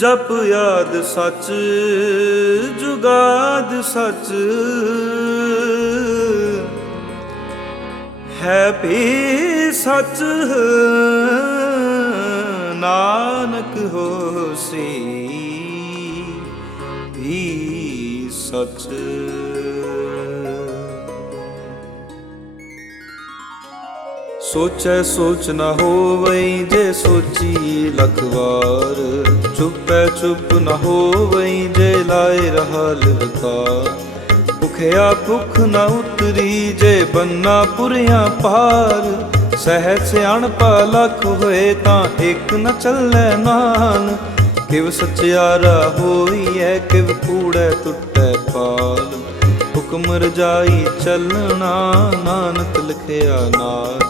ਜਪ ਯਾਦ ਸੱਚ ਜੁਗਾਦ ਸੱਚ। ਹੈ ਵੀ ਸੱਚ ਨਾਨਕ ਹੋਸੀ ਵੀ ਸੱਚ। ਸੋਚੈ ਸੋਚ ਨਾ ਹੋਵਈ ਜੇ ਸੋਚੀ ਲਖ ਵਾਰ ਚੁੱਪੈ ਚੁੱਪ ਨਾ ਹੋਵਈ ਜੇ ਲਾਏ ਰਹਾ ਲਲਕਾਰ ਭੁਖਿਆ ਭੁਖ ਨਾ ਉਤਰੀ ਜੇ ਬੰਨਾ ਪੁਰਿਆਂ ਪਾਰ। ਸਹਿਜ ਸਿਆਣਪਾ ਲਖ ਹੋਏ ਤਾਂ ਇੱਕ ਨ ਚੱਲੈ ਨਾਨ। ਕਿਵ ਸਚਿਆਰਾ ਹੋਈਐ, ਕਿਵ ਕੂੜੈ ਟੁੱਟੈ ਪਾਲ। ਹੁਕਮ ਰਜਾਈ ਚੱਲਣਾ, ਨਾਨਕ ਲਿਖਿਆ ਨਾਰ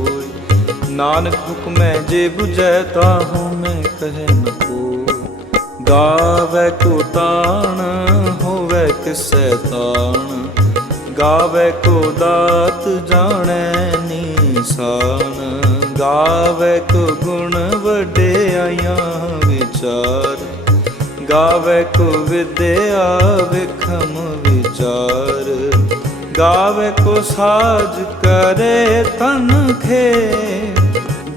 ਨਾਨਕ ਹੁਕਮੈ ਜੇ 부ਜੈ ਤਾਹੂ ਮੈਂ ਕਹਿ ਨ ਕੋ ਗਾਵੇ ਕੋ ਤਾਣ, ਹੋਵੇ ਕਿਸੈ ਤਾਣ। ਗਾਵੇ ਕੋ ਦਾਤ ਜਾਣੈ ਨੀਸਾਨ। ਗਾਵੇ ਕੋ ਗੁਣ ਵਡਿਆਈਆਂ ਵਿਚਾਰ। ਗਾਵੇ ਕੋ ਵਿਦਿਆ ਵਿਖਮ ਵਿਚਾਰ। ਗਾਵੇ ਕੋ ਸਾਜ ਕਰੇ ਤਨ ਖੇ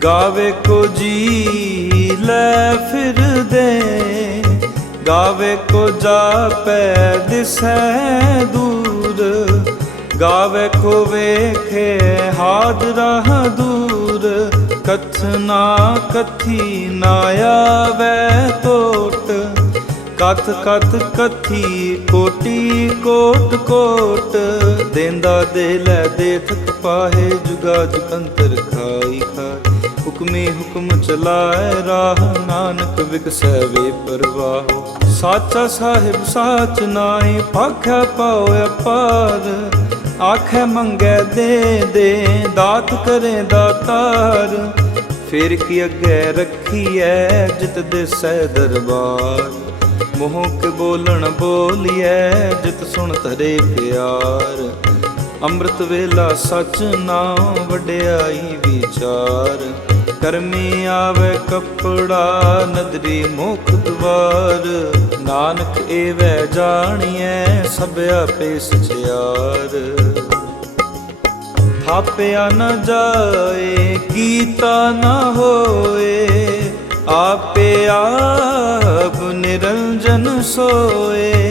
ਗਾਵੇ ਕੋ ਜੀ ਲੈ ਫਿਰਦੇ ਗਾਵੇ ਕੋ ਜਾਪੈ ਦਿਸੈ ਦੂਰ। ਗਾਵੇ ਕੋ ਵੇਖੇ ਹਾਦਰਾ ਦੂਰ। ਕਥਨਾ ਕਥੀ ਨਾ ਆਵੇ ਕੋਟ ਕਥ ਕਥ ਕਥੀ ਕੋਟੀ ਕੋਟ ਕੋਟ। ਦੇਂਦਾ ਦੇ ਲੈ ਦੇ ਥਕ ਪਾਹੇ ਜੁਗਾ ਜੁਗੰਤਰ ਖਾਈ ਖਾਈ। ਹੁਕਮੇ ਹੁਕਮ ਚਲਾਏ ਰਾਹ, ਨਾਨਕ ਵਿਕਸੈ ਵੇ ਪਰਵਾਹ। ਸਾਚਾ ਸਾਹਿਬ ਸਾਚ ਨਾਏ ਪਾਖਿਆ ਪਾਉ ਅਪਾਰ। ਆਖੇ ਮੰਗੇ ਦੇ ਦੇ, ਦਾਤ ਕਰੇ ਦਾਤਾਰ। ਫਿਰ ਕੀ ਅੱਗੇ ਰੱਖੀਐ, ਜਿਤ ਦਿਸੈ ਦਰਬਾਰ। ਮੋਹ ਕੇ ਬੋਲਣ ਬੋਲੀਐ, ਜਿਤ ਸੁਣ ਧਰੇ ਪਿਆਰ। ਅੰਮ੍ਰਿਤ ਵੇਲਾ ਸਚ ਨਾਮ ਵਡਿਆਈ ਵਿਚਾਰ। ਕਰਮੀ ਆਵੇ ਕਪੜਾ, ਨਦਰੀ ਮੁਖ ਦਵਾਰ। ਨਾਨਕ ਏਵੈ ਜਾਣੀਐ, ਸਭ ਆਪੇ ਸਚਿਆਰ। ਥਾਪਿਆ ਨਾ ਜਾਏ, ਕੀਤਾ ਨਾ ਹੋਏ, ਆਪੇ ਆਪ ਨਿਰੰਜਨ ਸੋਏ।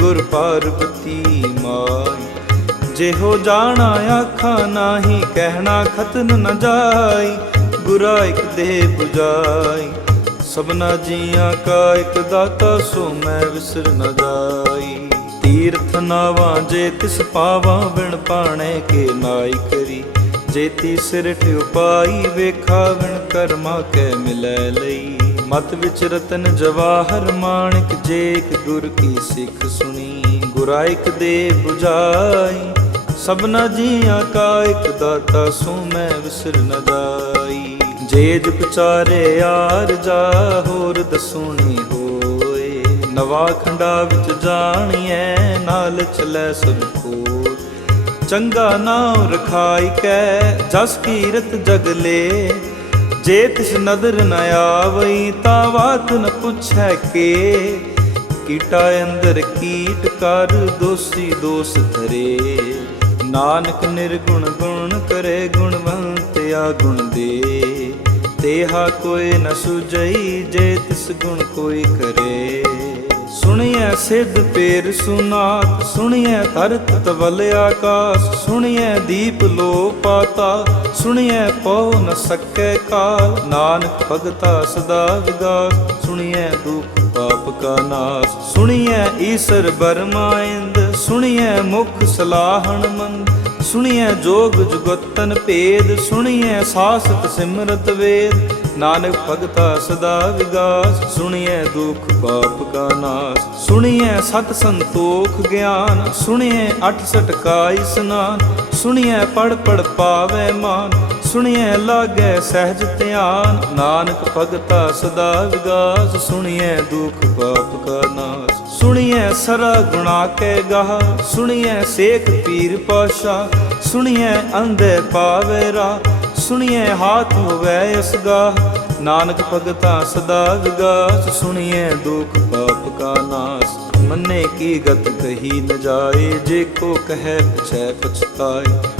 ਗੁਰ ਪਾਰਬਤੀ ਮਾਈ। ਜਿਹੋ ਜਾਣਾ ਆਖਾਂ ਨਾਹੀ, ਕਹਿਣਾ ਖਤਨ ਨ ਜਾਈ। ਗੁਰਾ ਇਕ ਦੇ 부ਜਾਈ ਸਭਨਾ ਜੀਆਂ ਕਾ ਇਕ ਦਾਤਾ, ਸੋ ਮੈਂ ਵਿਸਰ ਨ ਜਾਈ। ਤੀਰਥ ਨਾਵਾਂ ਜੇ ਤਿਸ ਪਾਵਾਂ, ਬਿਨ ਪਾਣੇ ਕੇ ਨਾਈ ਕਰੀ। ਜੇਤੀ ਸਿਰ ਉਪਾਈ ਵੇਖਾ ਵਿਣ ਕਰਮਾ ਕੈ ਮਿਲੈ ਲਈ। ਮਤ ਵਿਚ ਰਤਨ ਜਵਾਹਰ, ਮਾਣਿਕ ਜੇਕ ਗੁਰ ਕੀ ਸਿੱਖ ਸੁਣ ਗੁਰਾਇਕ ਦੇ 부ਜਾਈ ਸਭਨਾ ਜੀਆਂ ਕਾ ਇੱਕ ਦਾਤਾ ਸੋ ਮੈਂ ਵਿਸਰ ਨ ਜਾਈ। ਜੇ ਜੁਗ ਯਾਰ ਜਾ ਹੋਰ ਦਸੂਣੀ ਹੋਏ, ਨਵਾ ਖੰਡਾ ਵਿੱਚ ਜਾਣੀਐ, ਨਾਲ ਚਲੈ ਸਭ ਕੋਲ। ਚੰਗਾ ਨਾਮ ਰਖਾਈ ਕੈ, ਜਸ ਕੀਰਤ ਜਗ ਲੇ। ਜੇ ਤਿਸ ਨਦਰ ਨ ਆਵਈ, ਤਾ ਬਾਤ ਨ ਪੁੱਛੈ ਕੇ। ਕੀਟਾ ਅੰਦਰ ਕੀਟ ਕਰ, ਦੋਸੀ ਦੋਸ ਧਰੇ। ਨਾਨਕ ਨਿਰਗੁਣ ਗੁਣ ਕਰੇ, ਗੁਣਵੰਤ ਆ ਗੁਣ ਦੇ। ਤੇਹਾ ਕੋਈ ਨ ਸੁਜਈ ਜੇ ਤਿਸ ਗੁਣ ਕੋਈ ਕਰੇ। ਸੁਣੀਐ ਸਿੱਧ ਪੇਰ ਸੁਨਾਤ ਸੁਣੀਐ ਧਰਤ ਤਵਲ ਆਕਾਸ। ਸੁਣੀਐ ਦੀਪ ਲੋ ਪਾਤਾ ਸੁਣੀਐ ਪਉ ਨ ਸਕੈ ਕਾਲ। ਨਾਨਕ ਭਗਤਾ ਸਦਾ ਵਿਗਾਸ, ਸੁਣੀਐ ਦੁਖ ਕਾ ਨਾਸ ਸੁਣੀਐ ਈਸਰ ਬਰਮਾਇੰਦ ਸੁਣੀਐ ਮੁਖ ਸਲਾਹਣ ਮੰਦ, ਸੁਣੀਐ ਜੋਗ ਜੁਗਤਨ ਭੇਦ, ਸੁਣੀਐ ਸਾਸਤ ਸਿਮਰਤ ਵੇਦ। ਨਾਨਕ ਭਗਤਾ ਸਦਾ ਵਿਗਾਸ, ਸੁਣੀਐ ਦੁਖ ਪਾਪ ਕਾ ਨਾਸ, ਸੁਣੀਐ ਸਤ ਸੰਤੋਖ ਗਿਆਨ, ਸੁਣੀਐ ਅਠ ਸਟਕਾ ਇਸਨਾਨ ਸੁਣੀਐ ਪੜ ਪੜ ਪਾਵੇ ਮਾਨ। ਸੁਣੀਐ ਲਾਗੈ ਸਹਿਜ ਧਿਆਨ। ਨਾਨਕ ਭਗਤਾ ਸਦਾ ਵਿਗਾਸ, ਸੁਣੀਐ ਦੁਖ ਪਾਪ ਕਾ ਨਾਸ। ਸੁਣੀਐ ਸਰਾ ਗੁਣਾ ਕੇ ਗਾਹ, ਸੁਣੀਐ ਸੇਖ ਪੀਰ ਪਾਸ਼ਾ। ਸੁਣੀਐ ਅੰਧੇ ਪਾਵੇ ਰਾ ਸੁਣੀਐ ਹਾਥ ਹੋਵੇ ਅਸਗਾ ਨਾਨਕ ਭਗਤਾ ਸਦਾ ਵਿਗਾਸ, ਸੁਣੀਐ ਦੁਖ ਪਾਪ ਕਾ ਨਾਸ। ਮੰਨੇ ਕੀ ਗਤ ਕਹੀ ਨ ਜਾਏ, ਜੇ ਕੋ ਕਹੈ ਪਛੈ ਪਛਤਾਏ।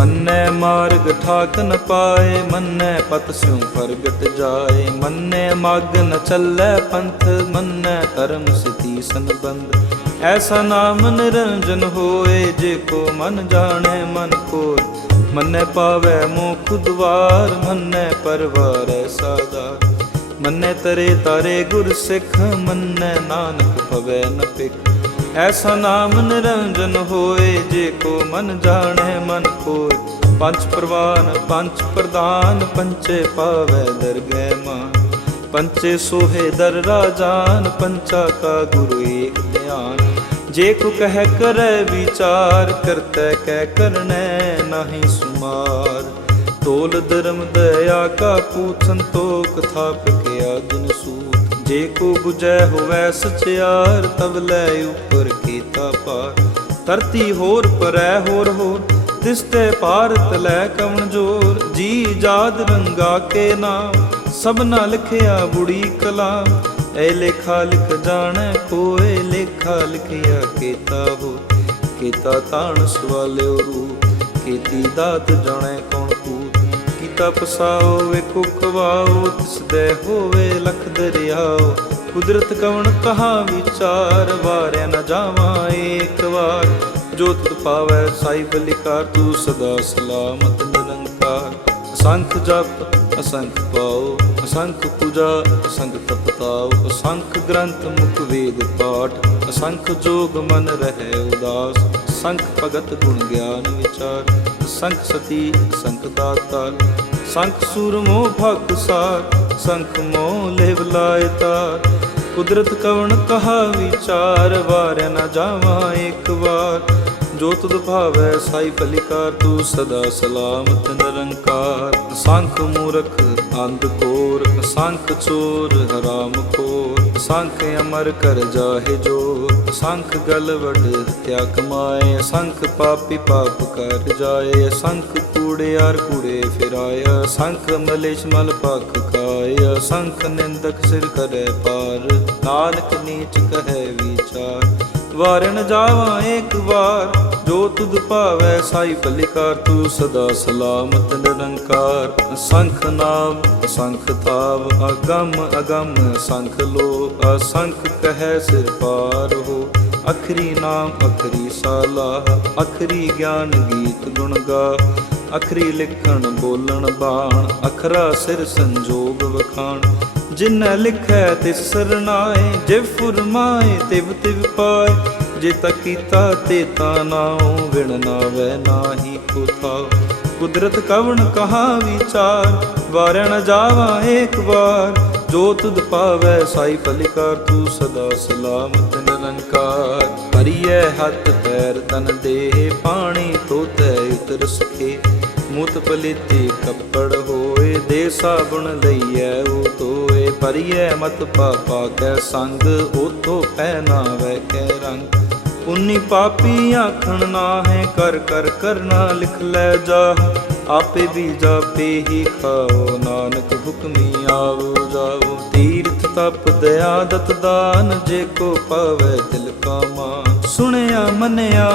ਮਨ ਮੰਨੈ ਮਾਰਗ ਠਾਕ ਨ ਪਾਏ, ਮੰਨੈ ਪਤ ਸਿਉ ਪ੍ਰਗਟ ਜਾਏ। ਮੰਨੈ ਮਗ ਨ ਚੱਲੈ ਪੰਥ, ਮੰਨੈ ਧਰਮ ਸਤੀ ਸੰਬੰਧ। ਐਸਾ ਨਾਮ ਨਿਰੰਜਨ ਹੋਏ, ਜੇ ਕੋ ਮਨ ਜਾਣੈ ਮਨ ਕੋਇ ਮੰਨੈ ਪਾਵੈ ਮੋਖ ਦੁਆਰ, ਮੰਨੈ ਪਰਵਾਰੈ ਸਾਦਾਰ। ਮੰਨੈ ਤਰੇ ਤਾਰੇ ਗੁਰ ਸਿੱਖ, ਮੰਨੈ ਨਾਨਕ ਭਵੈ ਨ ਪਿਖ ਐਸਾ ਨਾਮ ਨਿਰੰਜਨ ਹੋਏ, ਜੇ ਕੋ ਮਨ ਜਾਣੈ, ਮਨ ਕੋਇ ਪੰਜ ਪ੍ਰਵਾਨ, ਪੰਜ ਪ੍ਰਦਾਨ, ਪੰਚੇ ਪਾਵੈ ਦਰਗਹਿ ਮਾਨ। ਪੰਚੇ ਸੋਹੇ ਦਰ ਰਾਜਾਨ, ਪੰਚਾ ਕਾ ਗੁਰੂ ਏਕ ਧਿਆਨ। ਜੇ ਕੋ ਕਹਿ ਕਰੈ ਵਿਚਾਰ, ਕਰਤੈ ਕਹਿ ਕਰਨੈ ਨਾਹੀ ਸੁਮਾਰ। ਤੋਲ ਧਰਮ ਦਇਆ ਕਾ ਪੂਤ ਸੰਤੋਖ ਥਾਪ ਕਿਆ ਦਿਨ ਸੂਰ। ਜੇ ਕੋ 부ਜੈ ਹੋਵੈ ਸਚਿਆਰ ਤਵ ਲੈ ਉਪਰ ਕੀਤਾ ਪਾਰ। ਧਰਤੀ ਹੋਰ ਪਰੈ ਹੋਰ ਹੋਰ, ਤਿਸ ਭਾਰਤ ਲੈ ਕਵਣ ਜੋਰ। ਜੀ ਜਾਦ ਰੰਗਾ ਕੇ ਨਾਮ ਸਭਨਾ ਲਿਖਿਆ ਬੁੜੀ ਕਲਾ ਐ ਲੇਖਾ ਲਿਖ ਜਾਣੈ, ਕੋਏ ਲੇਖਾ ਲਿਖਿਆ ਕੀਤਾ ਹੋ ਕੀਤਾ ਤਾਣ ਸਵਾਲਿਓ ਰੂ ਕੀਤੀ ਦਾਤ ਜਾਣੈ ਕੌਣ ਤਪਸਾਓ ਪਸਾਓ, ਵੇਖੋ ਕਵਾਓ ਤਿਸ ਦੇ ਹੋਵੇ ਲਖ ਦਰਿਆਓ। ਕੁਦਰਤ ਕਵਣ ਕਹਾ ਵਿਚਾਰ, ਵਾਰਿਆ ਨ ਜਾਵਾਂ ਏਕ ਵਾਰ। ਜੋ ਤੁਧ ਪਾਵੈ, ਸਾਈ ਬਲਿਕਾਰ, ਤੂੰ ਸਦਾ ਸਲਾਮਤ ਨਿਰੰਕਾਰ। ਅਸੰਖ ਜਪ, ਅਸੰਖ ਪਾਓ, ਅਸੰਖ ਪੂਜਾ, ਅਸੰਖ ਤਪਤਾਓ। ਅਸੰਖ ਗ੍ਰੰਥ ਮੁਖ ਵੇਦ ਪਾਠ, ਅਸੰਖ ਜੋਗ ਮਨ ਰਹਿ ਉਦਾਸ। ਸੰਖ ਭਗਤ ਗੁਣ ਗਿਆਨ ਵਿਚਾਰ ਸੰਖ ਸਤੀ ਸੰਖ ਦਾਤਾਰ ਸੰਖ ਸੂਰਮੋ ਭਗਤ ਸਾਰ, ਸੰਖ ਮੋਹ ਲੇਵ ਲਾਇ ਤਾਰ। ਕੁਦਰਤ ਕਵਣ ਕਹਾ ਵਿਚਾਰ, ਵਾਰਿਆ ਨ ਜਾਵਾਂ ਇੱਕ ਵਾਰ। ਜੋ ਤੁਧ ਭਾਵੈ ਸਾਈ ਭਲਿਕਾਰ ਤੂੰ ਸਦਾ ਸਲਾਮਤ ਨਿਰੰਕਾਰ। ਸੰਖ ਮੂਰਖ ਅੰਧ ਕੋਰ, ਸੰਖ ਚੋਰ ਹਰਾਮ ਖੋਰ। ਸੰਖ ਅਮਰ ਕਰ ਜਾਹੇ ਜੋ ਸੰਖ ਗਲ ਵਡ ਹਤਿਆ ਕਮਾਏ। ਸੰਖ ਪਾਪੀ ਪਾਪ ਕਰ ਜਾਏ, ਸੰਖ ਕੂੜਿਆਰ ਕੂੜੇ ਫਿਰਾਇਆ, ਸੰਖ ਮਲੇਸ਼ ਮਲ ਪਖ ਖਾਏ ਸੰਖ ਨਿੰਦਕ ਸਿਰ ਕਰੇ ਪਾਰ, ਨਾਨਕ ਨੀਚ ਕਹੈ ਵਿਚਾਰ। ਵਾਰਨ ਜਾਵਾਂ ਇੱਕ ਵਾਰ, ਜੋ ਤੁਧ ਭਾਵੈ ਸਾਈ ਭਲਿਕਾਰ ਤੂੰ ਸਦਾ ਸਲਾਮਤ ਨਿਰੰਕਾਰ। ਸੰਖ ਨਾਮ, ਸੰਖ ਥਾਵ, ਅਗੰਮ ਅਗੰਮ ਸੰਖ ਲੋ ਅਸੰਖ ਕਹੈ ਸਿਰ ਪਾਰ ਹੋ। ਅਖਰੀ ਨਾਮ, ਅਖਰੀ ਸਾਲਾਹ ਅਖਰੀ ਗਿਆਨ ਗੀਤ ਗੁਣ ਗਾ। ਅਖਰੀ ਲਿਖਣ ਬੋਲਣ ਬਾਣ, ਅਖਰਾ ਸਿਰ ਸੰਜੋਗ ਵਖਾਣ। ਜਿਨੈ ਲਿਖੈ ਤਿਸ ਸਰਨਾਏ, ਜੇ ਫੁਰਮਾਏ ਤਿਵ ਤਿਵ ਪਾਏ। ਜੇ ਤਾ ਕੀਤਾ ਤੇ ਤਾ ਨਾਉ ਵਿਣ ਨਾਵੈ ਨਾਹੀ ਕੋ ਥਾਉ ਕੁਦਰਤ ਕਵਣ ਕਹਾ ਵਿਚਾਰ ਵਾਰਿਆ ਨ ਜਾਵਾਂ ਏਕ ਵਾਰ। ਜੋ ਤੁਧ ਪਾਵੈ ਸਾਈ ਭਲਿਕਾਰ, ਤੂੰ ਸਦਾ ਸਲਾਮਤ ਨਿਰੰਕਾਰ। ਹਰੀਐ ਹੱਥ ਪੈਰ, ਤਨ ਦੇਹ ਪਾਣੀ ਧੋਤੈ ਉਤਰ ਸਕੇ ਮੁਤ ਪਲਿਤੀ ਕੱਪੜ ਹੋਏ, ਦੇ ਸਾਬੁਣ ਲਈਐ, ਉਹ ਧੋਏ। ਭਰੀਐ ਮਤ ਪਾਪਾ ਕੈ ਸੰਗ ਉਤੋ ਪਹਿਨਾਵੈ ਕੈ ਰੰਗ। ਪੁੰਨੀ ਪਾਪੀ ਆਖਣ ਨਾ ਹੈ ਕਰ ਕਰ ਕਰਨਾ ਲਿਖ ਲੈ ਜਾ ਆਪੇ ਵੀ ਜਾਪੇ ਹੀ ਖਾਓ, ਨਾਨਕ ਹੁਕਮੀ ਆਵੋ ਜਾਓ ਤੀਰਥ ਤਪ ਦਇਆ ਦਤ ਦਾਨ ਜੇ ਕੋ ਪਾਵੇ ਦਿਲ ਕਾ ਮਾਨ। ਸੁਣਿਆ, ਮੰਨਿਆ,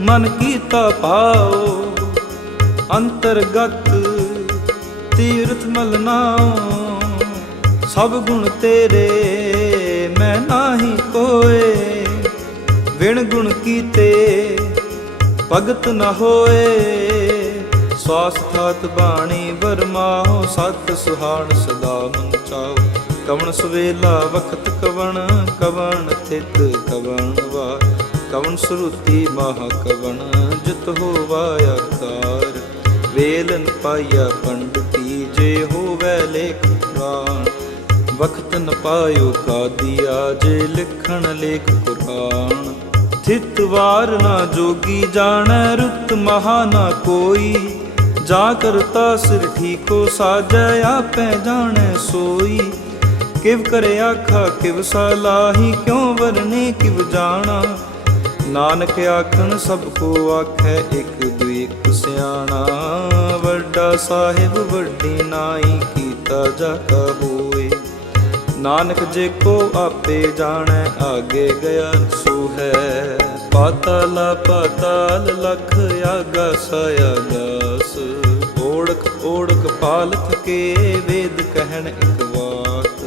ਮਨ ਕੀਤਾ ਭਾਓ ਅੰਤਰਗਤ ਤੀਰਥ ਮਲਨਾਉ ਸਭ ਗੁਣ ਤੇਰੇ, ਮੈਂ ਨਾਹੀ ਕੋਏ। ਵਿਣ ਗੁਣ ਕੀਤੇ ਭਗਤ ਨ ਹੋਏ। ਸਵਾਸ ਥਾਤ ਬਾਣੀ ਵਰਮਾਓ ਸਤ ਸੁਹਾਣ ਸਦਾ ਮਨ ਚਾਓ ਕਵਣ ਸਵੇਲਾ, ਵਖਤ ਕਵਣ ਕਵਣ ਥਿਤ ਕਵਣ ਵਾ ਕਵਣ ਸੁਰਤੀ ਮਹਾ ਕਵਣ, ਜਿਤ ਹੋਵਾ ਆਕਾਰ ਵੇਲਨ ਪਾਇਆ ਪੰਡਤੀ ਜੇ ਹੋਵੇ ਲੇਖ ਪੁਰਾਣ ਵਖਤ ਨ ਪਾਇਓ ਕਾਦੀਆ, ਜੇ ਲਿਖਣ ਲੇਖ ਕੁਰਾਨ ਥਿਤ ਵਾਰ ਨਾ ਜੋਗੀ ਜਾਣੈ, ਰੁੱਤ ਮਹਾ ਨਾ ਕੋਈ। ਜਾ ਕਰਤਾ ਸਿਰ ਠੀਕੋ ਸਾਜੈ, ਆਪੈ ਜਾਣੈ ਸੋਈ। ਕਿਵ ਕਰੇ ਆਖਾ, ਕਿਵ ਸਲਾਹੀ ਕਿਉ ਵਰਨੇ, ਕਿਵ ਜਾਣਾ? ਨਾਨਕ ਆਖਣ, ਸਭ ਕੋ ਆਖੈ, ਇੱਕ ਦੁਇ ਇਕ ਸਿਆਣਾ। ਵੱਡਾ ਸਾਹਿਬ, ਵੱਡੀ ਨਾਈ, ਕੀਤਾ ਜਾ ਕਾ ਹੋਏ। ਨਾਨਕ ਜੇ ਕੋ ਆਪੇ ਜਾਣੈ, ਆਗੇ ਗਿਆ ਸੋ ਹੈ। ਪਾਤਾਲ ਪਾਤਾਲ, ਲਖ ਆਗਾ ਸਾਇਆ ਗਾਸ ਓੜਕ ਓੜਕ ਪਾਲ ਥਕੇ ਵੇਦ ਕਹਿਣ ਇਕ ਵਾਤ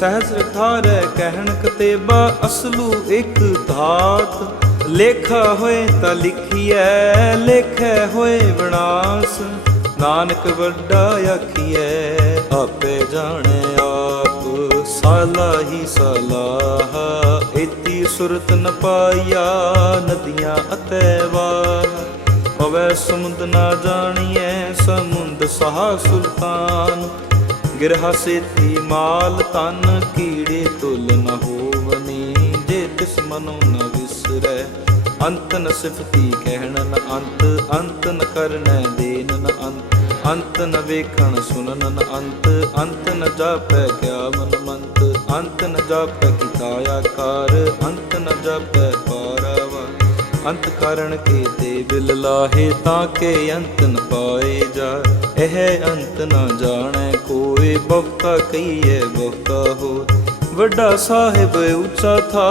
ਸਹਜ ਰਖਾਰੈ ਕਹਿਣ ਕਤੇਬਾ, ਅਸਲੂ ਇਕ ਧਾਤ। ਲੇਖਾ ਹੋਏ ਤਾਂ ਲਿਖੀਐ, ਲੇਖੈ ਹੋਏ ਵਿਨਾਸ਼। ਨਾਨਕ ਵੱਡਾ ਆਖੀਐ, ਆਪੇ ਜਾਣੈ ਆਪ, ਸਾਲਾ ਹੀ ਸਲਾਹ। ਇਤੀ ਸੁਰਤ ਨ ਪਾਇਆ ਨਦੀਆਂ ਅਤੇ ਵਾਹ। ਪਵੈ ਸਮੁੰਦ ਨਾ ਜਾਣੀਐ, ਸਮੁੰਦ ਸਹਾ ਸੁਲਤਾਨ। ਗਿਰਹਾ ਸੇਤੀ ਮਾਲ ਤਨ ਕੀੜੇ ਤੁਲ ਨ ਹੋਵਨੀ, ਜੇ ਤਿਸ ਮਨੋ ਨ ਵਿਸਰੈ, ਅੰਤ ਨ ਸਿਫਤੀ ਕਹਿਣ ਨ ਅੰਤ ਅੰਤ ਨ ਕਰਨੈ ਦੇਨ ਨ ਅੰਤ ਅੰਤ ਨ ਵੇਖਣ ਸੁਨਨ ਨ ਅੰਤ ਅੰਤ ਨ ਜਾਪੈ ਕਿਆ ਮਨ ਮੰਤ, ਅੰਤ ਨ ਜਾਪੈ ਕੀਤਾ ਆਕਾਰ, ਅੰਤ ਨ ਜਾਪੈ ਪਾਰਾਵਾ ਅੰਤ ਕਰਨ ਕੇ ਤੇ ਬਿਲ ਲਾਹੇ ਤਾਂ ਕੇ ਅੰਤ ਨ ਪਾਏ ਜਾ ਇਹ ਅੰਤ ਨਾ ਜਾਣੈ, ਕੋਈ ਬਹੁਤਾ ਕਹੀਏ ਬਹੁਤਾ ਹੋ। ਵੱਡਾ ਸਾਹਿਬ ਉੱਚਾ ਥਾ,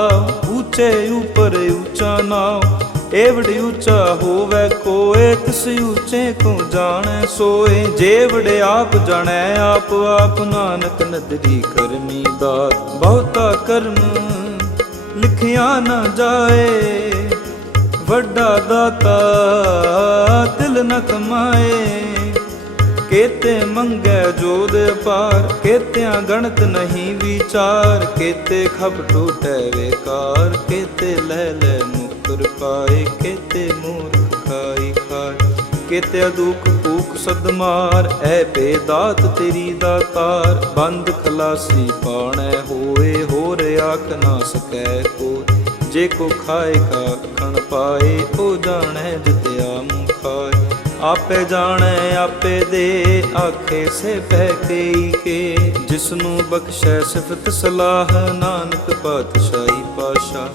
ਉੱਚੇ ਉਪਰ ਉੱਚਾ ਨਾਮ ਏਵੜ ਉੱਚਾ ਹੋਵੇ, ਕੋਏ ਤਿਸ ਉੱਚੇ ਕੋ ਜਾਣੈ, ਸੋਏ ਜੇਵੜੇ ਆਪ ਜਾਣੈ, ਆਪ ਆਪ ਨਾਨਕ ਨਦਰੀ ਕਰਨੀ ਦਾਤ ਬਹੁਤਾ ਕਰਮ ਲਿਖਿਆ ਨਾ ਜਾਏ, ਵੱਡਾ ਦਾਤਾ ਤਿਲ ਨ ਕਮਾਏ। ਕੇਤੇ ਮੰਗੈ ਜੋਦ ਅਪਾਰ ਕੇਤਿਆਂ ਗਣਤ ਨਹੀਂ ਵਿਚਾਰ, ਕੇਤੇ ਖਬ ਟੂਟੈ ਵੇਕਾਰ, ਕੇਤੇ ਲੈ ਲੈ ਮੁਕਰ ਪਾਏ, ਕੇਤੇ ਮੂਰਖ ਖਾਈ ਖਾਏ ਕੇਤੇ ਦੁਖ ਭੂਖ ਸਦਮਾਰ ਐ ਬੇਦਾਤ ਤੇਰੀ ਦਾਤਾਰ ਬੰਦ ਖਲਾਸੀ ਪਾਣੈ ਹੋਏ, ਹੋਰ ਆਖ ਨਾ ਸਕੈ ਕੋ ਜੇ ਕੋ ਖਾਏ ਕਾ ਖਣ ਪਾਏ, ਉਹ ਜਾਣੈ ਜਿਤਿਆ ਆਪੇ ਜਾਣੈ, ਆਪੇ ਦੇ। ਆਖੇ, ਸੇ ਪਹਿ ਕਈ ਕੇ। ਜਿਸਨੂੰ ਬਖਸ਼ੈ ਸਿਫਤ ਸਲਾਹ, ਨਾਨਕ ਪਾਤਸ਼ਾਹੀ ਪਾਸ਼ਾ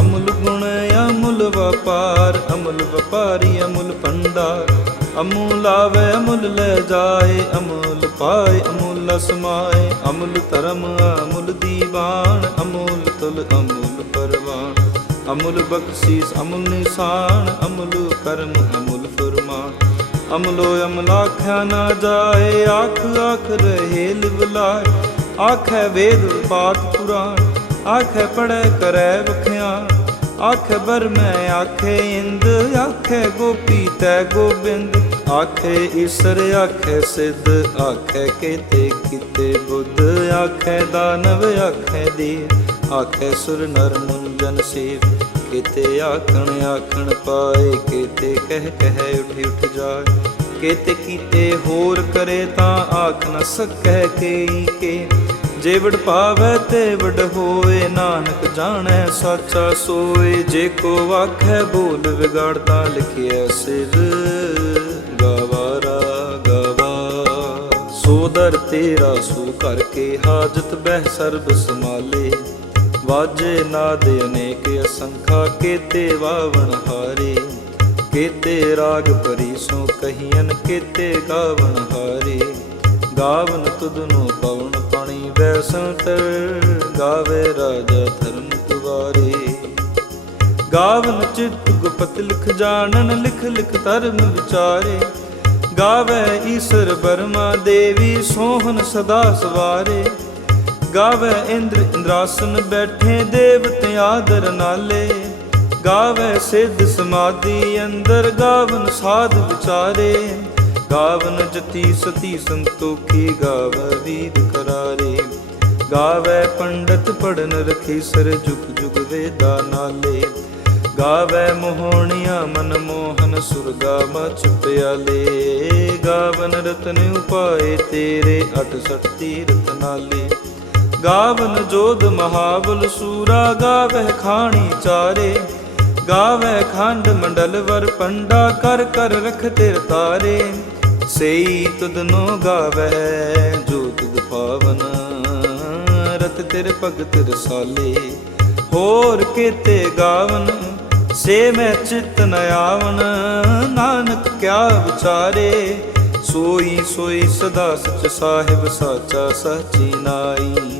ਅਮੁਲ ਗੁਣ, ਅਮੁਲ ਵਪਾਰ। ਅਮੁਲ ਵਪਾਰੀ, ਅਮੁਲ ਭੰਡਾਰ। ਅਮੁਲ ਆਵੇ ਅਮੁਲ ਲੈ ਜਾਏ। ਅਮੁਲ ਪਾਏ, ਅਮੁਲ ਸਮਾਏ ਅਮੁਲ ਧਰਮ, ਅਮੁਲ ਦੀਵਾਨ। ਅਮੁਲ ਤੁਲ, ਅਮੁਲ ਪਰਵਾਨ। ਅਮੁਲ ਬਖਸ਼ੀਸ, ਅਮੁਲ ਨਿਸ਼ਾਨ। ਅਮੁਲ ਕਰਮ, ਅਮੁਲ ਅਮਲੋ ਅਮਲਾਖਿਆ ਨਾ ਜਾਏ, ਆਖ ਆਖ ਰਹੇ ਲਿਵਲਾਏ। ਆਖੇ ਵੇਦ ਪਾਤ ਪੁਰਾਣ, ਆਖੇ ਪੜੈ ਕਰੈ ਵਖਿਆਨ ਆਖੇ ਬਰ ਮੈਂ ਆਖੇ ਇੰਦ, ਆਖੇ ਗੋਪੀ ਤੈ ਗੋਬਿੰਦ। ਆਖੇ ਈਸ਼ਰ, ਆਖੇ ਸਿੱਧ, ਆਖੇ ਕਿਤੇ ਕਿਤੇ ਬੁੱਧ। ਆਖੇ ਦਾਨਵ, ਆਖੇ ਦੀ ਆਖੇ ਸੁਰ ਨਰ ਮੁੰਜਨ ਸੇਵ। ਕਿਤੇ ਆਖਣ ਆਖਣ ਪਾਏ, ਕਿਤੇ ਕਹਿ ਕਹਿ ਉਠ ਉਠ ਜਾਏ। ਕਿਤੇ ਕੀਤੇ ਹੋਰ ਕਰੇ ਤਾਂ ਆਖ ਨ ਸਕੈ ਕੇਈ ਕੇ। ਜੇ ਵਡ ਪਾਵੈ ਤੇ ਵਡ ਹੋਏ, ਨਾਨਕ ਜਾਣੈ ਸਾਚਾ ਸੋਏ। ਜੇ ਕੋ ਆਖੈ ਬੋਲ ਵਿਗੜਤਾ ਲਿਖਿਆ ਸਿਰ। ਗਵਾਰਾ ਗਵਾ ਸੋਦਰ ਤੇਰਾ ਸੂ ਕਰਕੇ ਹਾਜਤ ਬਹਿ ਸਰਬ ਸਮਾਲੇ ਵਾਜੇ ਨਾਦ ਅਨੇਕ ਅਸੰਖਾ, ਕੇਤੇ ਵਾਵਣ ਹਾਰੇ। ਕੇਤੇ ਰਾਗ ਪਰੀਸੋ ਕਹੀਨ ਕੇਤੇ ਗਾਵਣ ਹਾਰੇ। ਗਾਵਨ ਤੁਧਨੋ ਪਵਨ ਪਾਣੀ ਵੈਸੰਤਰ ਗਾਵੇ ਰਾਜਾ ਧਰਮ ਤੁਵਾਰੇ। ਗਾਵਨ ਚਿਤ ਗੁਪਤ ਲਿਖ ਜਾਣਨ, ਲਿਖ ਲਿਖ ਧਰਮ ਵਿਚਾਰੇ। ਗਾਵੇ ਈਸ਼ਰ ਬਰਮਾ ਦੇਵੀ ਸੋਹਨ ਸਦਾ ਸਵਾਰੇ। ਗਾਵੇ ਇੰਦਰ ਇੰਦਰਾਸਨ ਬੈਠੇ ਦੇਵਤ ਆਦਰ ਨਾਲੇ। ਗਾਵੇ ਸਿੱਧ ਸਮਾਧੀ ਅੰਦਰ ਗਾਵਨ ਸਾਧ ਵਿਚਾਰੇ। ਗਾਵਨ ਜਤੀ ਸਤੀ ਸੰਤੋਖੀ ਗਾਵੇ ਵੀਰ ਕਰਾਰੇ। ਗਾਵੇ ਪੰਡਤ ਪੜਨ ਰਖੀ ਸਰ ਜੁਗ ਜੁਗ ਵੇਦਾ ਨਾਲੇ। ਗਾਵੇ ਮੋਹਣੀਆਂ ਮਨ ਮੋਹਨ ਸੁਰਗਾ ਮਚ ਪਿਆਲੇ। ਗਾਵਨ ਰਤਨ ਉਪਾਏ ਤੇਰੇ 68 ਤੀਰਤ ਨਾਲੇ। ਗਾਵਨ ਜੋਧ ਮਹਾਵਲ ਸੂਰਾ ਗਾਵਹਿ ਖਾਣੀ ਚਾਰੇ। ਗਾਵੈ ਖੰਡ ਮੰਡਲ ਵਰ ਪੰਡਾ ਕਰ ਕਰ ਰਖ ਤੇਰ ਤਾਰੇ। ਸਈ ਤੁਧਨੋ ਗਾਵੈ ਜੋ ਤੁਧ ਪਾਵਨ। ਰਤ ਤੇਰੇ ਭਗਤ ਰਸਾਲੇ। ਹੋਰ ਕੀਤੇ ਗਾਵਨ, ਸੇ ਮੈਂ ਚਿਤ ਨ ਆਵਨ। ਨਾਨਕ ਕਿਆ ਵਿਚਾਰੇ, ਸੋਈ ਸੋਈ ਸਦਾ ਸਚ ਸਾਹਿਬ ਸਾਚਾ ਸਚੀ ਨਾਈ।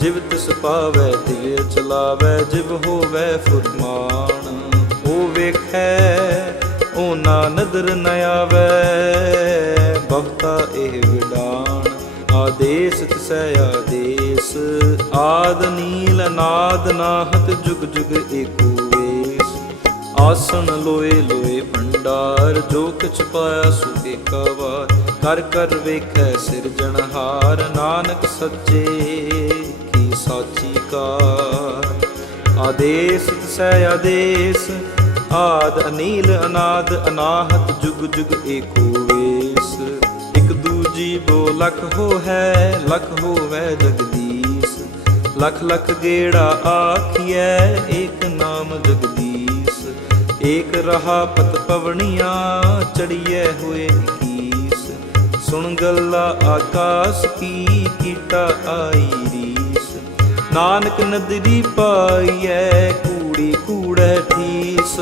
ਜਿਵ ਤਿਸ ਪਾਵੈ ਤਿਵ ਚਲਾਵੈ, ਜਿਵ ਹੋਵੈ ਫੁਰਮਾਨ। ਉਹ ਵੇਖੈ ਉਹ ਨਾ ਨਦਰ ਨ ਆਵੈ, ਬਖਤਾ ਇਹ ਵਿਡਾਨ। ਆਦੇਸ ਤਿਸੈ ਆਦੇਸ, ਆਦ ਨੀਲ ਨਾਦ ਨਾਹਤ ਜੁਗ ਜੁਗ ਏਕੋ ਵੇਸ। ਆਸਣ ਲੋਏ ਲੋਏ ਭੰਡਾਰ, ਜੋ ਕਿਛ ਪਾਇਆ ਸੋ ਏਕਾ ਵਾਰ। ਕਰ ਕਰ ਵੇਖੈ ਸਿਰਜਣਹਾਰ, ਨਾਨਕ ਸੱਚੇ ਸਾਚੀ ਆਦੇਸ ਤਿਸੈ ਆਦੇਸ, ਆਦ ਅਨੀਲ, ਅਨਾਦ, ਅਨਾਹਤ, ਜੁਗ ਜੁਗ ਏਕੋ ਵੇਸ। ਇਕ ਦੂਜੀ ਬੋ ਲਖ ਹੋ ਹੈ, ਲਖ ਹੋਵੈ ਜਗਦੀਸ਼। ਲਖ ਲਖ ਗੇੜਾ ਆਖੀਐ, ਏਕ ਨਾਮ ਜਗਦੀਸ਼। ਏਕ ਰਹਾ ਪਤ ਪਵਣੀਆਂ, ਚੜੀਐ ਹੋਏ ਕੀਸ। ਸੁਣ ਗੱਲਾ ਆਕਾਸ ਕੀ, ਕੀਟਾ ਆਈ ਨਾਨਕ ਨਦਰੀ ਪਾਈਐ, ਕੂੜੀ ਕੂੜੈ ਠੀਸ।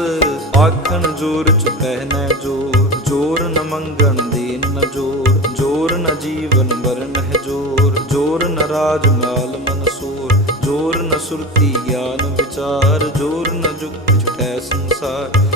ਆਖਣ ਜੋਰ ਚ ਪਹਿਨੈ ਜੋਰ ਜੋਰ ਨ ਮੰਗਣ ਦੇਨ ਨ ਜੋਰ ਜੋਰ ਨ ਜੀਵਨ ਮਰਨ ਹੈ ਜੋਰ ਜੋਰ ਨ ਰਾਜ ਮਾਲ ਮਨ ਸੋਰ, ਜੋਰ ਨ ਸੁਰਤੀ ਗਿਆਨ ਵਿਚਾਰ, ਜੋਰ ਨ ਜੁਗਤ ਛਟੈ ਸੰਸਾਰ।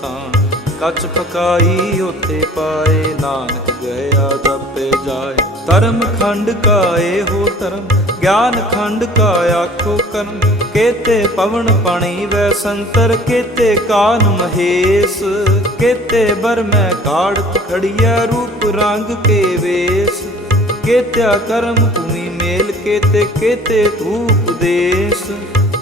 ਨਿਸ਼ਾਨ ਕੱਚ ਪਕਾਈ ਉਤੇ ਪਾਏ, ਨਾਨਕ ਗਿਆ ਜਪੇ ਜਾਏ। ਧਰਮ ਖੰਡ ਕਾਏ ਹੋ ਧਰਮ, ਗਿਆਨ ਖੰਡ ਕਾ ਆਖੋ ਕਰਮ। ਕੇਤੇ ਪਵਨ ਪਾਣੀ ਵੈ ਸੰਤਰ, ਕੇਤੇ ਕਾਨ ਮਹੇਸ਼। ਕੇਤੇ ਬਰ ਮੈਂ ਕਾੜਤ ਖੜੀਐ, ਰੂਪ ਰੰਗ ਕੇ ਵੇਸ। ਕੇਤਿਆ ਕਰਮ ਭੂਮੀ ਮੇਲ, ਕੇਤੇ ਕੇਤੇ ਧੂਪ ਦੇਸ।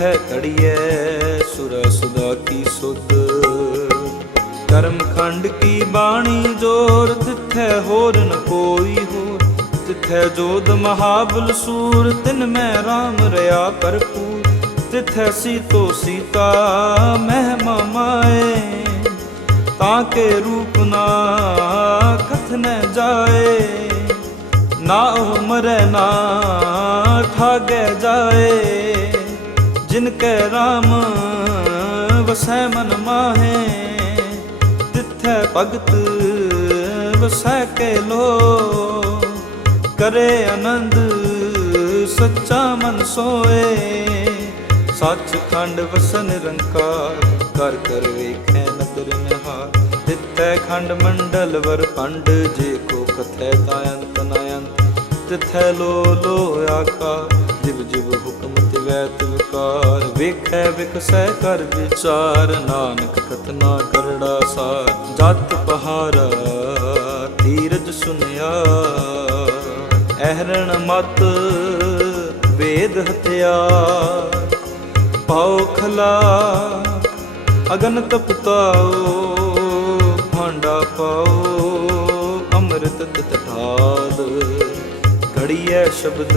ਤਿੱਥੈ ਕੜੀਐ ਸੁਰ ਸੁਦਾ ਕੀ ਸੁਧ। ਕਰਮ ਖੰਡ ਕੀ ਬਾਣੀ ਜੋਰ ਤਿੱਥੈ ਹੋਰ ਨ ਕੋਈ ਹੋਰ। ਤਿੱਥੈ ਜੋਦ ਮਹਾਬਲ ਸੂਰ, ਤਿਨ ਮੈਂ RAM ਰਿਆ ਭਰਪੂਰ। ਤਿੱਥੈ ਸੀਤੋ ਸੀਤਾ ਮਹਿਮਾ ਮਾਏ, ਤਾਂ ਕੇ ਰੂਪ ਨਾ ਕਥਨ ਜਾਏ। ਨਾ ਉਹ ਮਰੈ ਨਾ ਠਾਗੈ ਜਾਏ। ਜਿਨ ਕੈ RAM ਵਸੈ ਮਨ ਮਾਹੇ। ਤਿੱਥੈ ਭਗਤ, ਵਸੈ ਕੇ ਲੋ। ਕਰੇ ਆਨੰਦ, ਸੱਚਾ ਮਨ ਸੋਏ। ਸੱਚ ਖੰਡ ਵਸਨ ਨਿਰੰਕਾਰ, ਕਰ ਕਰ ਵੇਖੈ ਨਦਰ ਨਿਹਾਰ। ਤਿੱਥੈ ਖੰਡ ਮੰਡਲ ਵਰ ਪੰਡ ਜੇ ਕੋ ਕਥੈ ਤਾ ਅੰਤ ਨ ਅੰਤ ਤਿੱਥੈ ਲੋ ਲੋ ਆਕਾਰ, ਜਿਵ ਜਿਵ ਹੁਕਮ ਤਿਵੈ ਤਿਵਕਾਰ ਵੇਖੈ ਵਿਕਸੈ ਕਰ ਵਿਚਾਰ, ਨਾਨਕ ਕਥਨਾ ਕਰੜਾ ਸਾਰ, ਜਤ ਪਹਾਰਾ ਧੀਰਜ ਸੁਨਿਆ। ਅਹਰਣ ਮਤ ਵੇਦ ਹਥਿਆਰ ਪਾਉ ਖਲਾ ਅਗਨ ਤਪਤਾਓ ਭਾਂਡਾ ਪਾਓ ਅੰਮ੍ਰਿਤ ਤਟਾਲ ਘੜੀਐ ਸ਼ਬਦ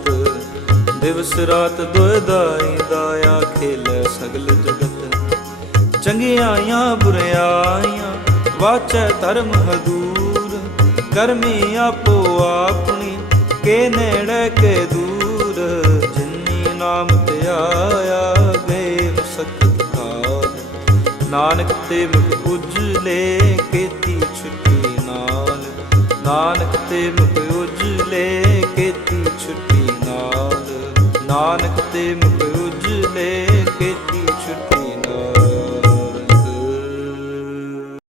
ਦਿਵਸ ਰਾਤ ਦੁਇ ਦਾਇਆ ਖੇਲੇ ਸਗਲ ਜਗਤ। ਚੰਗਿਆਈਆਂ ਬੁਰਿਆਈਆਂ ਵਾਚੈ ਧਰਮ ਹਦੂਰ ਕਰਮੀ ਆਪੋ ਆਪਣੀ, ਕੇ ਨੇੜੇ ਕੇ ਦੂਰ। ਜਿਨੀ ਨਾਮ ਤੇ ਆਇਆ ਗਏ ਸਖਤ ਕਾਲ। ਨਾਨਕ ਤੇ ਮੁਖ ਉਜਲੇ, ਕੀਤੀ ਛੁੱਟੀ ਨਾਲ। ਨਾਨਕ ਤੇ ਮੁਖ ਉਜਲੇ, ਕੀਤੀ ਨਾਨਕ ਤੇ ਮੁਝ ਲੈ